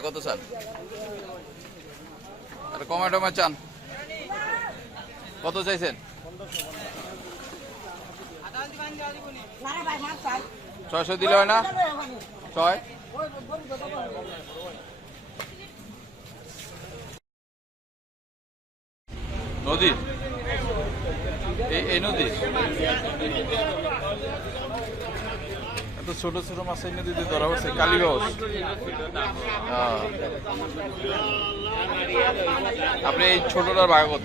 এটা কত চান? আর কমায় টমায় চান। কত চাইছেন? ছয়শো দিলে হয় না? ছয়? নদী? এই নদী? এত ছোট ছোট মাছ এই নদীতে ধরা পড়ছে কালীগঞ্জ। আপনি এই ছোটটার ভাগ কত?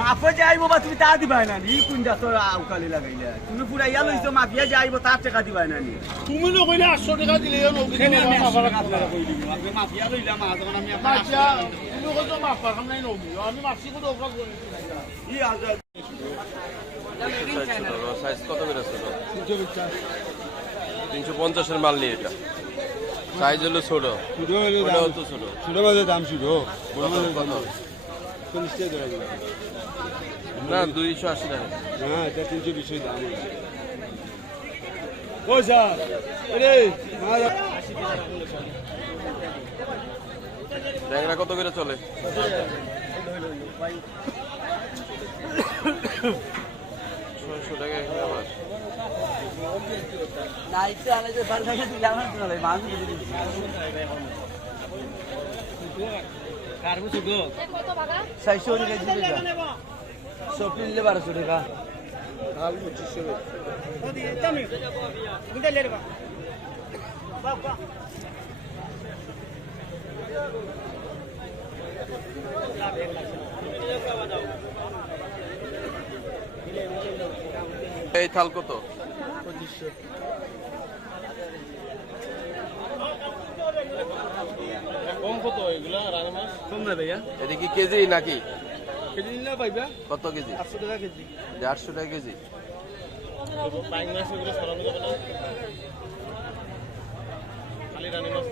মাফে যে আইব বা তুমি তা দিবাই না নি কোনটা তোর আউকালি লাগাইলে? তুমি পুরা ইয়া লইছো মাফিয়া যে আইব তার টাকা দিবাই না নি? তুমি নকইলে আটশো টাকা দিলে মাফিয়া লইলা মা তখন আমি তুমি কৈছো মাছ পাম নাই নবি আমি মাছি কোনো ই আজাদ সাইজ কত করে তিনশো পঞ্চাশের মাল নিয়ে এটা। সাইজ হলো ছোট। ছোট ছোট। মাছের দাম ছিল বড় মাছের কত? চল্লিশ টাকা ধরে না দুইশো আশি টাকা। হ্যাঁ এটা তিনশো বিশ দাম। ট্যাংরা কত করে চলে? ছয়শো টাকা এখানে আবার আলে চারশো টাকা সব নিলে বারোশো টাকা এই থাল কত? এটা কি কেজি নাকি? কত কেজি? আটশো টাকা কেজি। দেড়শো কেজি। বাইং মাছ খালি রানী নিবে